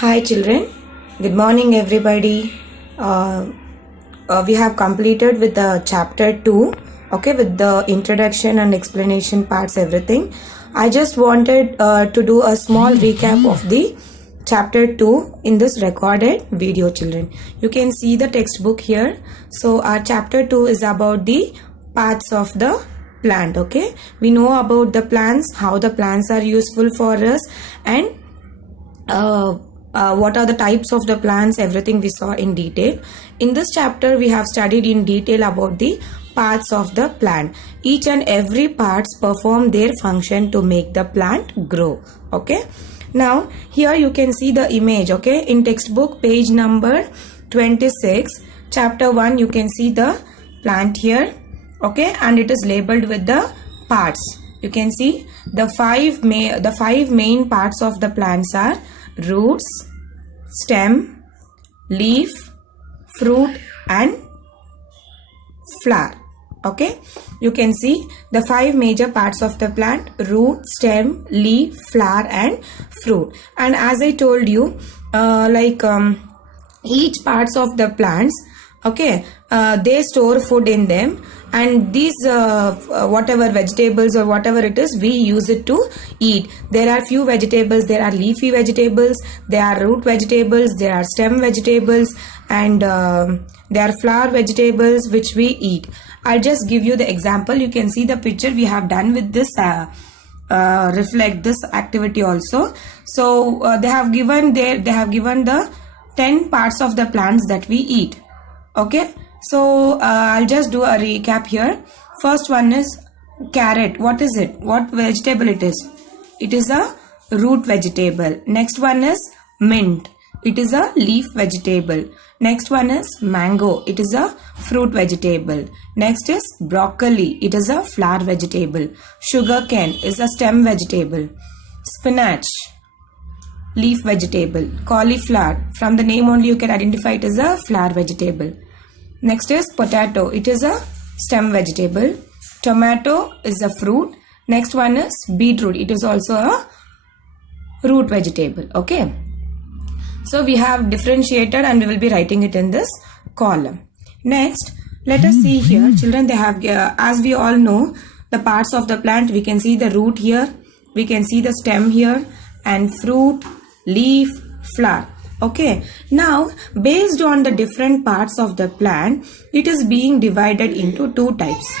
Hi children, good morning everybody. We have completed with the chapter 2, okay, with the introduction and explanation parts, everything. I just wanted to do a small recap of the chapter 2 in this recorded video, children. You can see the textbook here. So our chapter 2 is about the parts of the plant, okay. We know about the plants, how the plants are useful for us, and what are the types of the plants, everything we saw in detail. In this chapter we have studied in detail about the parts of the plant. Each and every parts perform their function to make the plant grow, okay. Now here you can see the image, okay, in textbook page number 26, chapter 1. You can see the plant here, okay, and it is labeled with the parts. You can see the five main parts of the plants are roots, stem, leaf, fruit and flower, okay. You can see the 5 major parts of the plant: root, stem, leaf, flower and fruit. And as I told you, each parts of the plants, okay, they store food in them, and these whatever vegetables or whatever it is, we use it to eat. There are few vegetables, there are leafy vegetables, there are root vegetables, there are stem vegetables, and there are flower vegetables which we eat. I'll just give you the example. You can see the picture we have done with this reflect this activity also. So they have given the 10 parts of the plants that we eat, okay. So I'll just do a recap here. First one is carrot. What is it? What vegetable it is? It is a root vegetable. Next one is mint. It is a leaf vegetable. Next one is mango. It is a fruit vegetable. Next is broccoli. It is a flower vegetable. Sugarcane is a stem vegetable. Spinach, leaf vegetable. Cauliflower, from the name only you can identify it as a flower vegetable. Next is potato. It is a stem vegetable. Tomato is a fruit. Next one is beetroot. It is also a root vegetable, okay. So we have differentiated and we will be writing it in this column. Next, let us see here, children. They have, as we all know, the parts of the plant. We can see the root here, we can see the stem here, and fruit, leaf, flower, okay. Now based on the different parts of the plant, it is being divided into 2 types.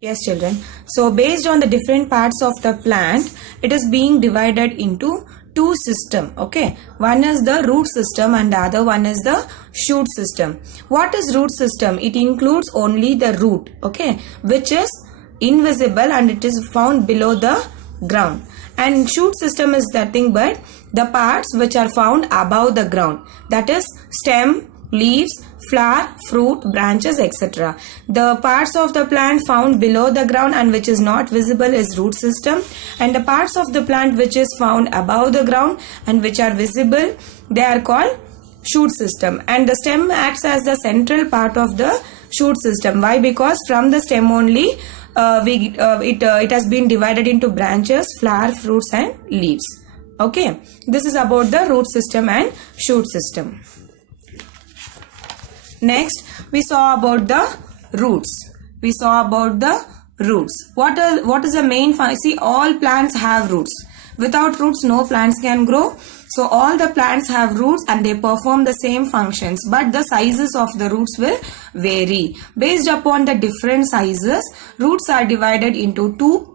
Yes children, so based on the different parts of the plant, it is being divided into 2 systems, okay. One is the root system and the other one is the shoot system. What is root system? It includes only the root, okay, which is invisible and it is found below the ground. And shoot system is nothing but the parts which are found above the ground, that is stem, leaves, flower, fruit, branches, etc. The parts of the plant found below the ground and which is not visible is root system, and the parts of the plant which is found above the ground and which are visible, they are called shoot system. And the stem acts as the central part of the shoot system. Why? Because from the stem only it has been divided into branches, flower, fruits and leaves, okay. This is about the root system and shoot system. Next we saw about the roots. What is the main see, all plants have roots. Without roots no plants can grow. So all the plants have roots and they perform the same functions, but the sizes of the roots will vary. Based upon the different sizes, roots are divided into 2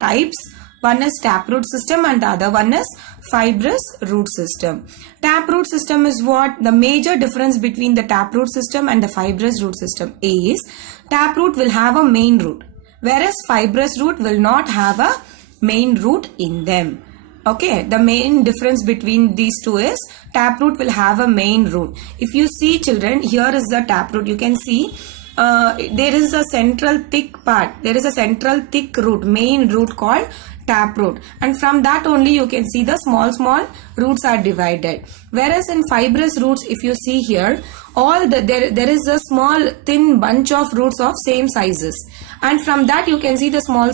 types. One is taproot system and the other one is fibrous root system. Taproot system is what? The major difference between the taproot system and the fibrous root system is taproot will have a main root, whereas fibrous root will not have a main root in them, okay. The main difference between these two is taproot will have a main root. If you see children, here is the taproot. You can see there is a central thick part. There is a central thick root, main root called taproot, and from that only you can see the small roots are divided. Whereas in fibrous roots, if you see here, there is a small thin bunch of roots of same sizes, and from that you can see the small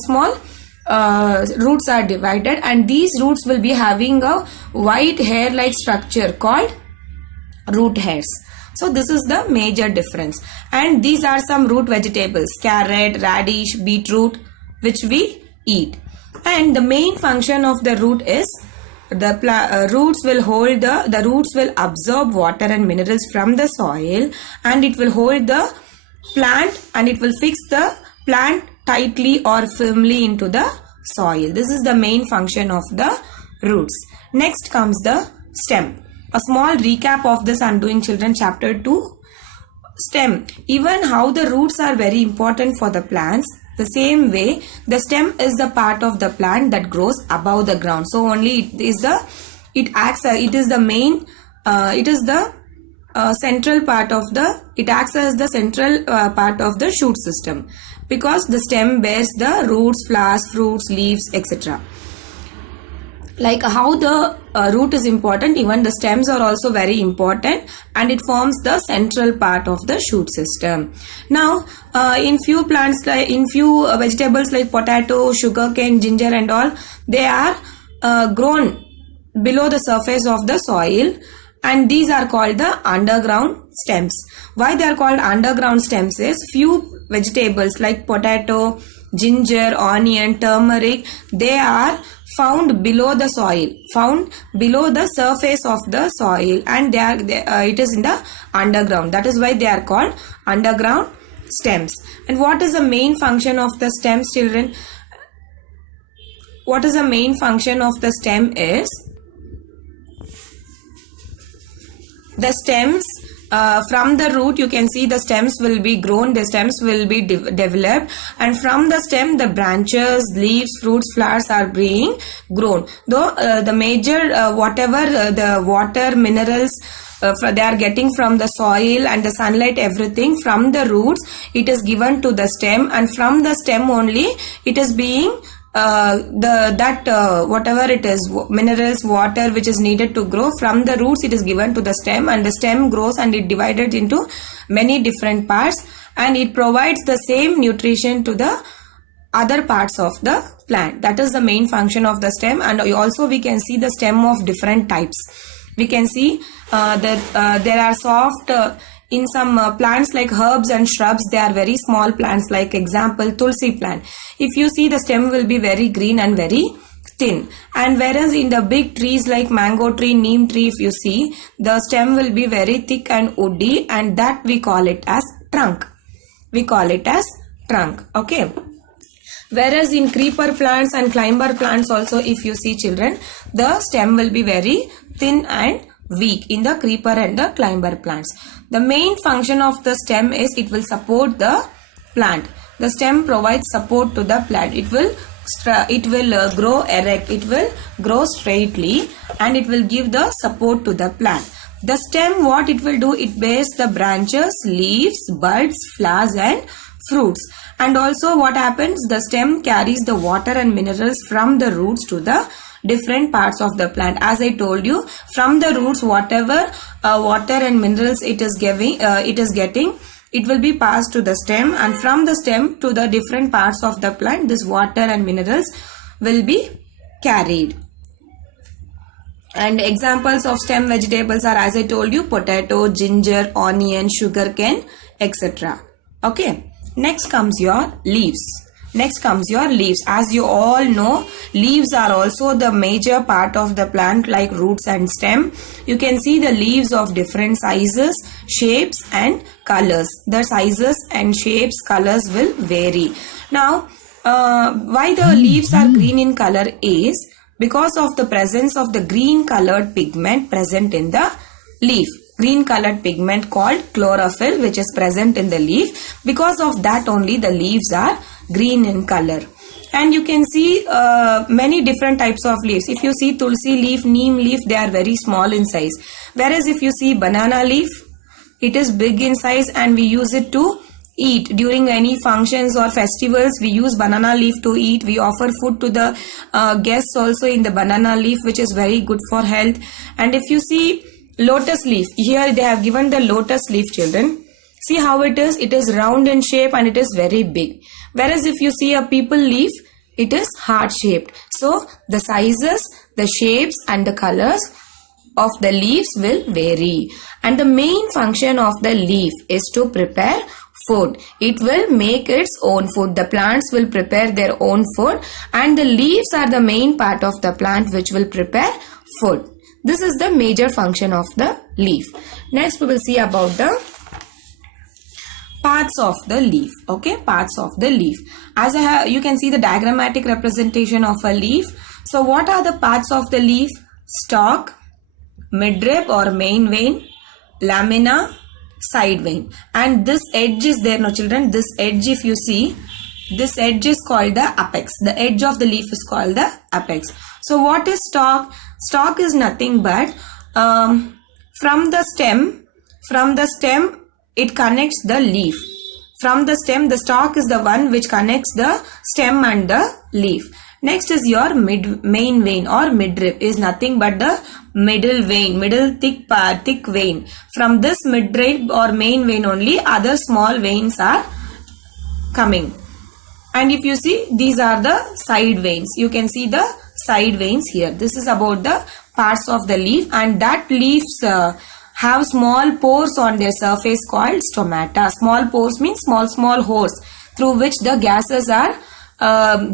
roots are divided, and these roots will be having a white hair like structure called root hairs. So this is the major difference. And these are some root vegetables: carrot, radish, beetroot, which we eat. And the main function of the root is the roots will hold the roots will absorb water and minerals from the soil, and it will hold the plant, and it will fix the plant tightly or firmly into the soil. This is the main function of the roots. Next comes the stem. A small recap of this I'm doing, children, chapter 2. Stem. Even how the roots are very important for the plants, the same way the stem is the part of the plant that grows above the ground. So only it is the central part of the, it acts as the central part of the shoot system, because the stem bears the roots, flowers, fruits, leaves, etc. Like how the root is important, even the stems are also very important, and it forms the central part of the shoot system. Now in few plants, like in few vegetables like potato, sugarcane, ginger and all, they are grown below the surface of the soil, and these are called the underground stems. Why they are called underground stems is, few vegetables like potato, ginger, onion, turmeric, they are found below the soil, found below the surface of the soil, and it is in the underground. That is why they are called underground stems. And what is the main function of the stems, children? What is the main function of the stem is, the stems, from the root you can see the stems will be grown, the stems will be developed, and from the stem the branches, leaves, fruits, flowers are being grown. Though the major whatever the water, minerals they are getting from the soil and the sunlight, everything from the roots, it is given to the stem, and from the stem only it is being whatever it is, minerals, water which is needed to grow, from the roots it is given to the stem, and the stem grows and it divided into many different parts, and it provides the same nutrition to the other parts of the plant. That is the main function of the stem. And also we can see the stem of different types. We can see that there are soft in some plants like herbs and shrubs, they are very small plants, like example tulsi plant. If you see, the stem will be very green and very thin, and whereas in the big trees like mango tree, neem tree, if you see, the stem will be very thick and woody, and that we call it as trunk. We call it as trunk. Okay. Whereas in creeper plants and climber plants also, if you see, children, the stem will be very thin and weak in the creeper and the climber plants. The main function of the stem is it will support the plant. The stem provides support to the plant. It will grow erect, it will grow straightly, and it will give the support to the plant. The stem, what it will do, it bears the branches, leaves, buds, flowers and fruits. And also what happens, the stem carries the water and minerals from the roots to the different parts of the plant. As I told you, from the roots, whatever water and minerals it is getting, it will be passed to the stem, and from the stem to the different parts of the plant, this water and minerals will be carried. And examples of stem vegetables are, as I told you, potato, ginger, onion, sugarcane, etc. Okay. Next comes your leaves. As you all know, leaves are also the major part of the plant, like roots and stem. You can see the leaves of different sizes, shapes and colors. The sizes and shapes, colors will vary. Now, why the leaves are green in color is because of the presence of the green colored pigment present in the leaf. Green colored pigment called chlorophyll, which is present in the leaf. Because of that only the leaves are green in color. And you can see many different types of leaves. If you see tulsi leaf, neem leaf, they are very small in size. Whereas if you see banana leaf, it is big in size, and we use it to eat during any functions or festivals. We use banana leaf to eat. We offer food to the guests also in the banana leaf, which is very good for health. And if you see lotus leaf, here they have given the lotus leaf, children. See how it is round in shape and it is very big. Whereas if you see a people leaf, it is heart shaped. So the sizes, the shapes and the colors of the leaves will vary. And the main function of the leaf is to prepare food. It will make its own food. The plants will prepare their own food, and the leaves are the main part of the plant which will prepare food. This is the major function of the leaf. Next we will see about the parts of the leaf. Okay, parts of the leaf. As you can see the diagrammatic representation of a leaf. So what are the parts of the leaf? Stalk, midrib or main vein, lamina, side vein. And this edge is there, no children. This edge, if you see, this edge is called the apex. The edge of the leaf is called the apex. So what is stalk? Stalk is nothing but from the stem it connects the leaf. From the stem, the stalk is the one which connects the stem and the leaf. Next is your main vein or midrib, is nothing but the middle vein, middle thick vein. From this midrib or main vein only other small veins are coming. And if you see, these are the side veins. You can see the side veins here. This is about the parts of the leaf, and that leaves have small pores on their surface called stomata. Small pores means small holes through which the gases are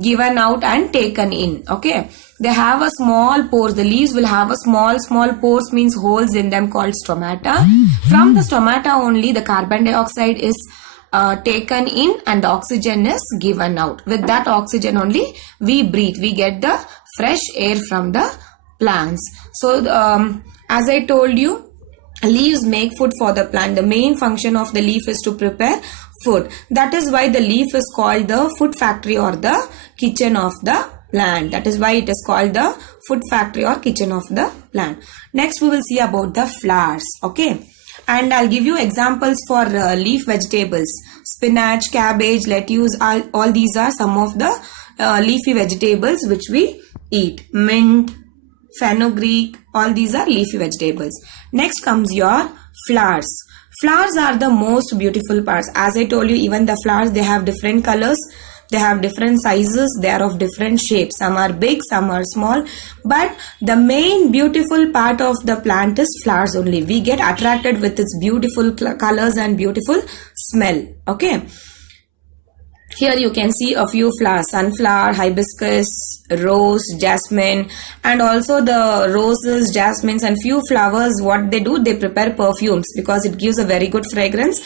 given out and taken in. Okay, they have a small pores. The leaves will have a small pores, means holes in them, called stomata. From the stomata only the carbon dioxide is taken in and the oxygen is given out. With that oxygen only we breathe. We get the fresh air from the plants. So as I told you, leaves make food for the plant. The main function of the leaf is to prepare food. That is why the leaf is called the food factory or the kitchen of the plant. That is why it is called the food factory or kitchen of the plant. Next we will see about the flowers. Okay, and I'll give you examples for leaf vegetables. Spinach, cabbage, lettuce, all these are some of the leafy vegetables which we eat. Mint, fenugreek, all these are leafy vegetables. Next comes your flowers. Flowers are the most beautiful parts. As I told you, even the flowers, they have different colors, they have different sizes, they are of different shapes. Some are big, some are small, but the main beautiful part of the plant is flowers only. We get attracted with its beautiful colors and beautiful smell. Okay, here you can see a few flowers: sunflower, hibiscus, rose, jasmine, and also the roses, jasmines, and few flowers. What they do, they prepare perfumes because it gives a very good fragrance.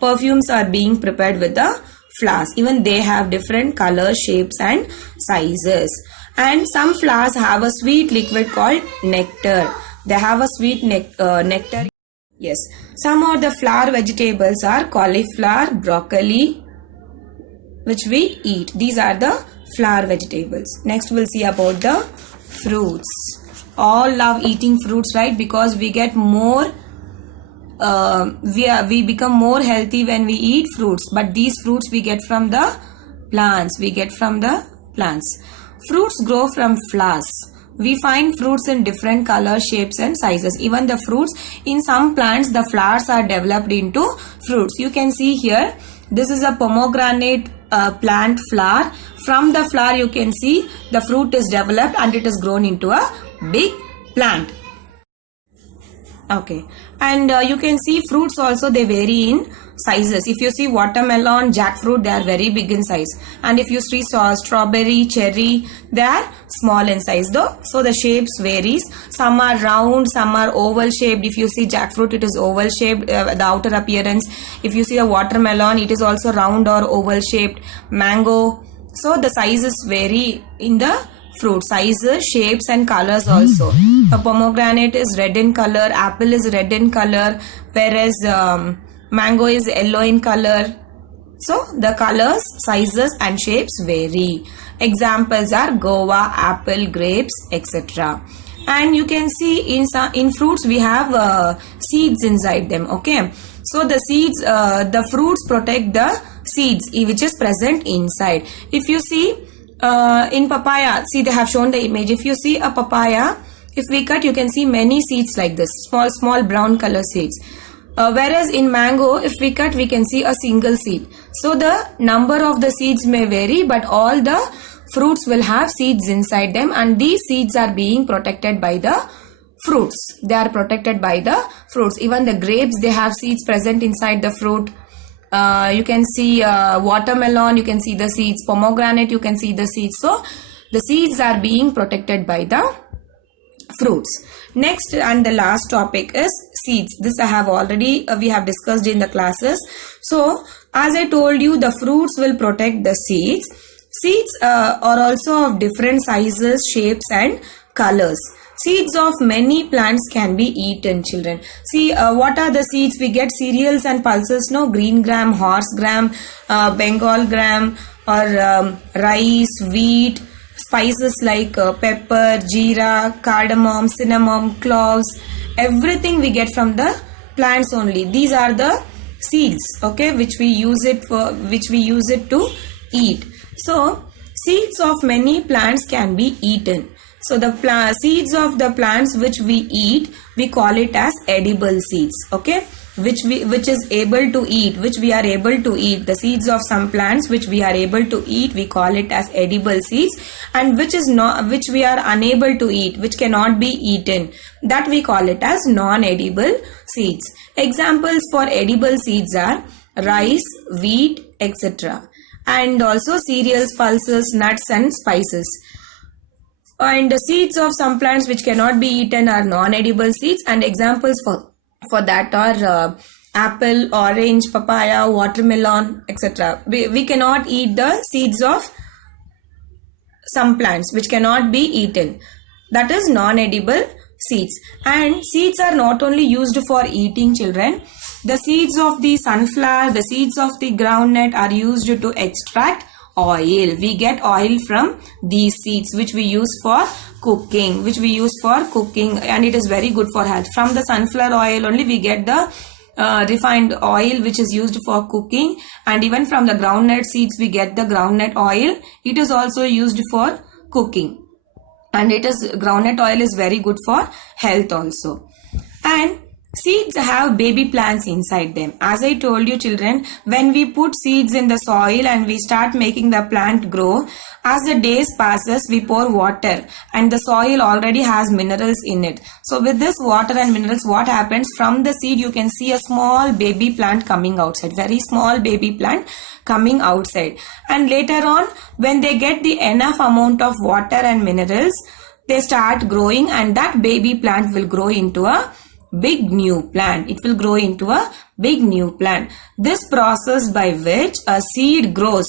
Perfumes are being prepared with the flowers. Even they have different colors, shapes and sizes. And some flowers have a sweet liquid called nectar. They have a sweet nectar. Yes, some of the flower vegetables are cauliflower, broccoli, which we eat. These are the flower vegetables. Next we'll see about the fruits. All love eating fruits, right? Because we get more we become more healthy when we eat fruits. But these fruits we get from the plants. Fruits grow from flowers. We find fruits in different colors, shapes and sizes. Even the fruits, in some plants the flowers are developed into fruits. You can see here, this is a pomegranate plant flower. From the flower you can see the fruit is developed and it is grown into a big plant. Okay, and you can see fruits also, they vary in sizes. If you see watermelon, jackfruit, they are very big in size, and if you see strawberry, cherry, they are small in size though. So the shapes varies. Some are round, some are oval shaped. If you see jackfruit, it is oval shaped, the outer appearance. If you see a watermelon, it is also round or oval shaped. Mango, so the sizes vary in the fruit, sizes, shapes and colors also. A pomegranate is red in color, apple is red in color, whereas mango is yellow in color. So the colors, sizes and shapes vary. Examples are guava, apple, grapes, etc. And you can see in fruits we have seeds inside them. Okay, so the seeds, the fruits protect the seeds which is present inside. If you see in papaya, see they have shown the image. If you see a papaya, if we cut, you can see many seeds like this, small brown color seeds. Whereas in mango, if we cut, we can see a single seed. So the number of the seeds may vary, but all the fruits will have seeds inside them, and these seeds are being protected by the fruits. They are protected by the fruits. Even the grapes, they have seeds present inside the fruit. You can see watermelon, you can see the seeds. Pomegranate, you can see the seeds. So the seeds are being protected by the fruits. Next and the last topic is seeds. This I have already we have discussed in the classes. So as I told you, the fruits will protect the seeds. Seeds are also of different sizes, shapes and colors. Seeds of many plants can be eaten, children. See, what are the seeds? We get cereals and pulses, no? Green gram, horse gram, Bengal gram, or rice, wheat, spices like pepper, jeera, cardamom, cinnamon, cloves. Everything we get from the plants only. These are the seeds, okay, which we use it to eat. So, seeds of many plants can be eaten. So the seeds of the plants which we eat, we call it as edible seeds, okay, which is able to eat, which we are able to eat. The seeds of some plants which we are able to eat, we call it as edible seeds, and which we are unable to eat, which cannot be eaten, that we call it as non-edible seeds. Examples for edible seeds are rice, wheat, etc., and also cereals, pulses, nuts and spices. And the seeds of some plants which cannot be eaten are non-edible seeds, and examples for that are apple, orange, papaya, watermelon, etc. We cannot eat the seeds of some plants which cannot be eaten. That is non-edible seeds. And seeds are not only used for eating, children. The seeds of the sunflower, the seeds of the groundnut are used to extract oil. We get oil from these seeds which we use for cooking, and it is very good for health. From the sunflower oil only we get the refined oil which is used for cooking, and even from the groundnut seeds we get the groundnut oil. It is also used for cooking, and groundnut oil is very good for health also. And seeds have baby plants inside them. As I told you, children, when we put seeds in the soil and we start making the plant grow, as the days passes, we pour water and the soil already has minerals in it. So with this water and minerals, what happens? From the seed, you can see a small baby plant coming outside, very small baby plant coming outside. And later on, when they get the enough amount of water and minerals, they start growing, and that baby plant will grow into a big new plant. It will grow into a big new plant. This process by which a seed grows,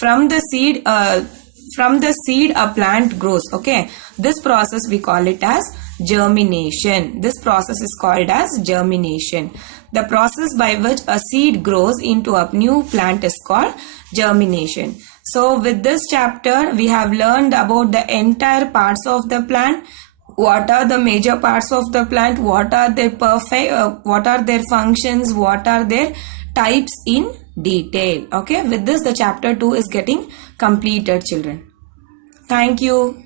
from the seed a plant grows, okay. This process we call it as germination. This process is called as germination. The process by which a seed grows into a new plant is called germination. So with this chapter we have learned about the entire parts of the plant. What are the major parts of the plant? What are their functions? What are their types in detail? Okay, with this the chapter 2 is getting completed, children. Thank you.